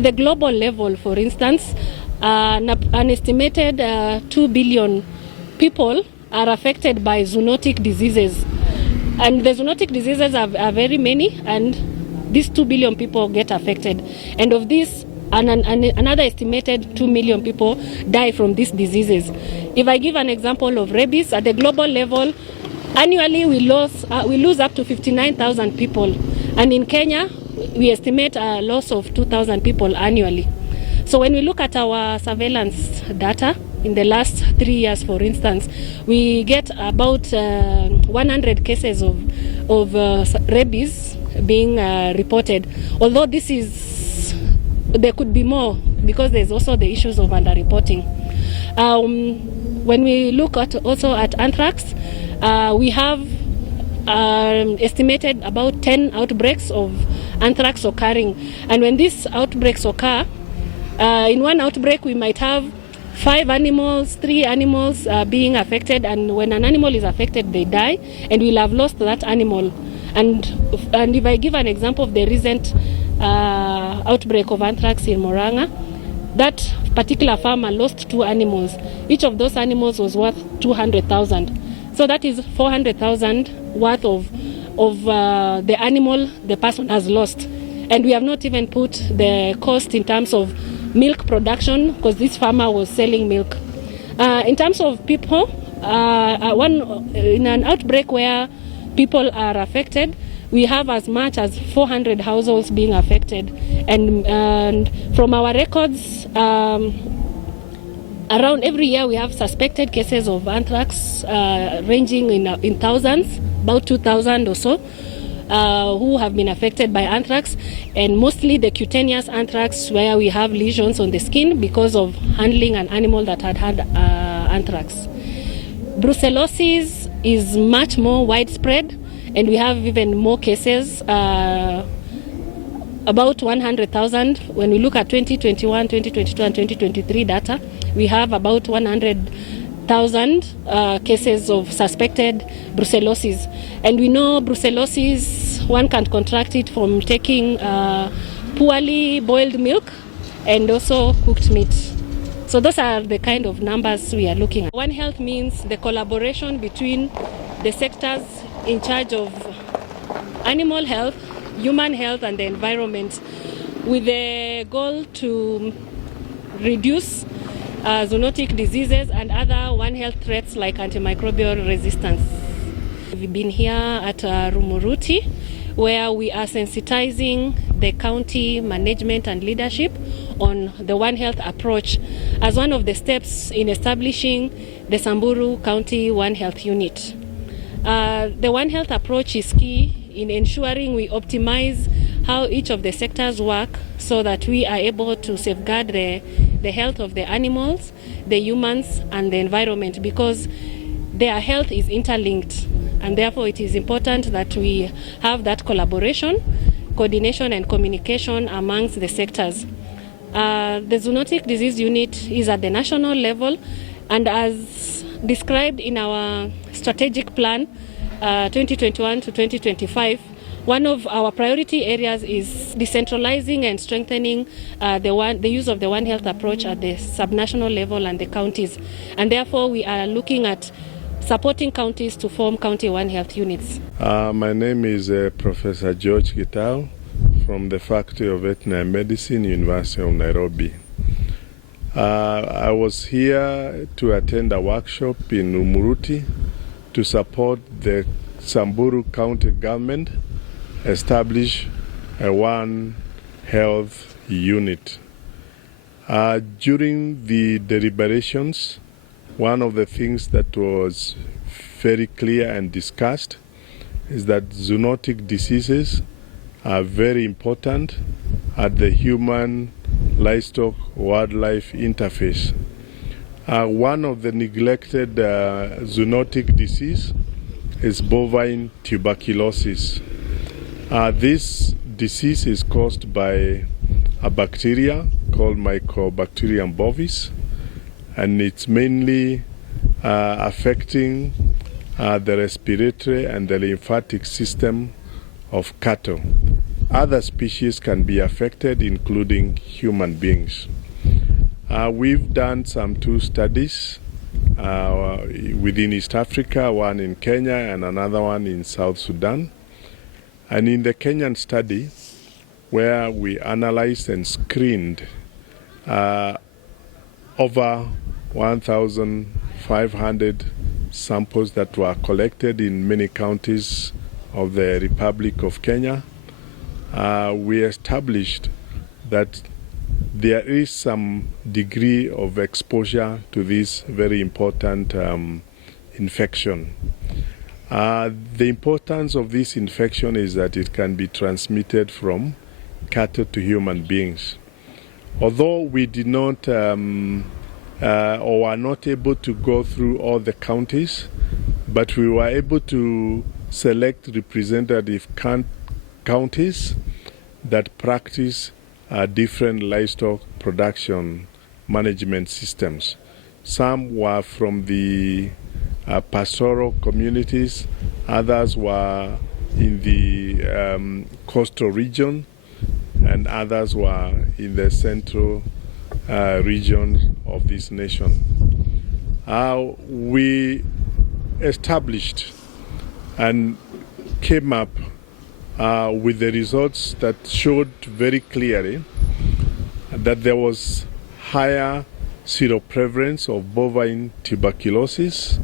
The global level, for instance, an estimated 2 billion people are affected by zoonotic diseases. And the zoonotic diseases are very many, and these 2 billion people get affected. And of this, another estimated 2 million people die from these diseases. If I give an example of rabies, at the global level, annually we lose up to 59,000 people. And in Kenya, we estimate a loss of 2,000 people annually. So when we look at our surveillance data, in the last 3 years, for instance, we get about 100 cases of rabies being reported. Although there could be more, because there's also the issues of underreporting. When we look also at anthrax, we have estimated about 10 outbreaks of anthrax occurring. And when these outbreaks occur, in one outbreak we might have 3 animals being affected, and when an animal is affected, they die, and we'll have lost that animal. And if I give an example of the recent outbreak of anthrax in Murang'a, that particular farmer lost 2 animals. Each of those animals was worth 200,000. So that is 400,000 worth of the animal the person has lost. And we have not even put the cost in terms of milk production, because this farmer was selling milk. In terms of people, in an outbreak where people are affected, we have as much as 400 households being affected. And from our records, around every year we have suspected cases of anthrax ranging in thousands, about 2,000 or so, who have been affected by anthrax, and mostly the cutaneous anthrax, where we have lesions on the skin because of handling an animal that had anthrax. Brucellosis is much more widespread, and we have even more cases, about 100,000. When we look at 2021, 2022, and 2023 data, we have about 100,000 cases of suspected brucellosis. And we know brucellosis, one can contract it from taking poorly boiled milk and also cooked meat. So those are the kind of numbers we are looking at. One Health means the collaboration between the sectors in charge of animal health, human health, and the environment, with the goal to reduce zoonotic diseases and other One Health threats like antimicrobial resistance. We've been here at Rumuruti, where we are sensitizing the county management and leadership on the One Health approach as one of the steps in establishing the Samburu County One Health Unit. The One Health approach is key in ensuring we optimize how each of the sectors work, so that we are able to safeguard the health of the animals, the humans, and the environment, because their health is interlinked, and therefore it is important that we have that collaboration, coordination, and communication amongst the sectors. The Zoonotic Disease Unit is at the national level, and as described in our strategic plan 2021 to 2025, one of our priority areas is decentralizing and strengthening the use of the One Health approach at the subnational level and the counties. And therefore, we are looking at supporting counties to form County One Health units. My name is Professor George Gitau from the Faculty of Veterinary Medicine, University of Nairobi. I was here to attend a workshop in Rumuruti to support the Samburu County government establish a One Health unit. During the deliberations, one of the things that was very clear and discussed is that zoonotic diseases are very important at the human livestock wildlife interface. One of the neglected zoonotic disease is bovine tuberculosis. This disease is caused by a bacteria called Mycobacterium bovis, and it's mainly affecting the respiratory and the lymphatic system of cattle. other species can be affected, including human beings. We've done some 2 studies within East Africa, one in Kenya and another one in South Sudan. And in the Kenyan study, where we analyzed and screened over 1,500 samples that were collected in many counties of the Republic of Kenya, we established that there is some degree of exposure to this very important infection. The importance of this infection is that it can be transmitted from cattle to human beings. Although we did not or were not able to go through all the counties, but we were able to select representative counties that practice different livestock production management systems. Some were from the pastoral communities, others were in the coastal region, and others were in the central region of this nation. We established and came up with the results that showed very clearly that there was higher seroprevalence of bovine tuberculosis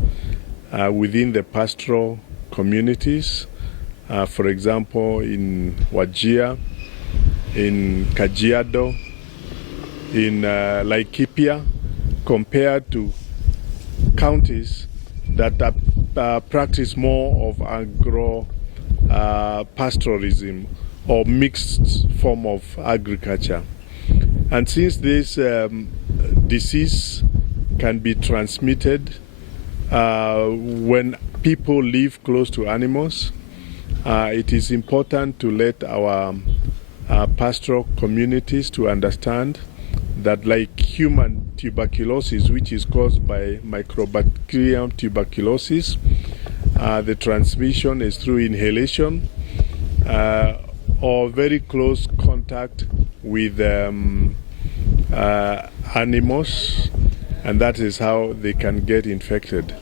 within the pastoral communities. For example, in Wajir, in Kajiado, in Laikipia, compared to counties that practice more of agro-pastoralism or mixed form of agriculture. And since this disease can be transmitted when people live close to animals, it is important to let our pastoral communities to understand that, like human tuberculosis, which is caused by Mycobacterium tuberculosis, the transmission is through inhalation or very close contact with animals, and that is how they can get infected.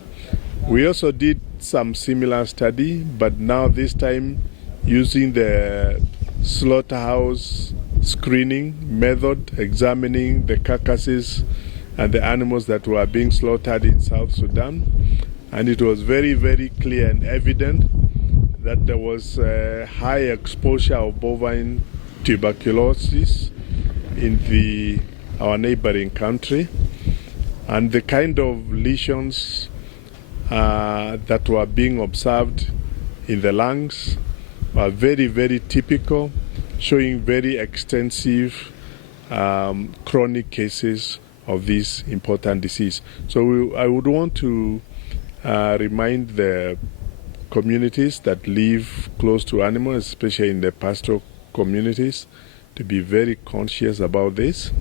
We also did some similar study, but now this time using the slaughterhouse screening method, examining the carcasses and the animals that were being slaughtered in South Sudan. And it was very, very clear and evident that there was a high exposure of bovine tuberculosis in our neighboring country. And the kind of lesions that were being observed in the lungs were very, very typical, showing very extensive chronic cases of this important disease. So I would want to remind the communities that live close to animals, especially in the pastoral communities, to be very conscious about this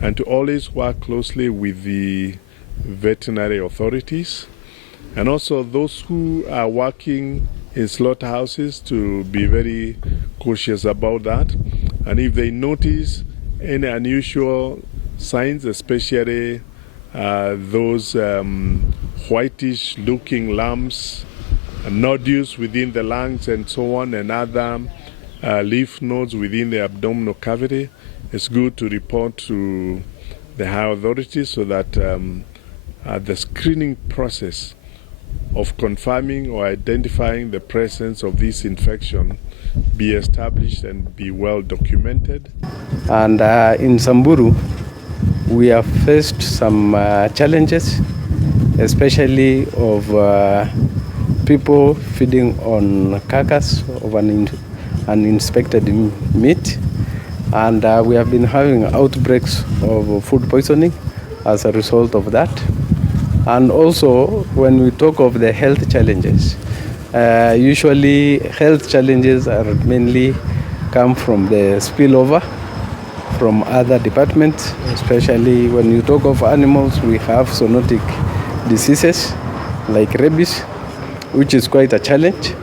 and to always work closely with the veterinary authorities, and also those who are working in slaughterhouses to be very cautious about that. And if they notice any unusual signs, especially those whitish looking lumps, nodules within the lungs and so on, and other lymph nodes within the abdominal cavity, it's good to report to the higher authorities so that the screening process of confirming or identifying the presence of this infection be established and be well documented. And in Samburu, we have faced some challenges, especially of people feeding on carcass of an uninspected meat. And we have been having outbreaks of food poisoning as a result of that. And also, when we talk of the health challenges, usually health challenges are mainly come from the spillover from other departments, especially when you talk of animals, we have zoonotic diseases like rabies, which is quite a challenge.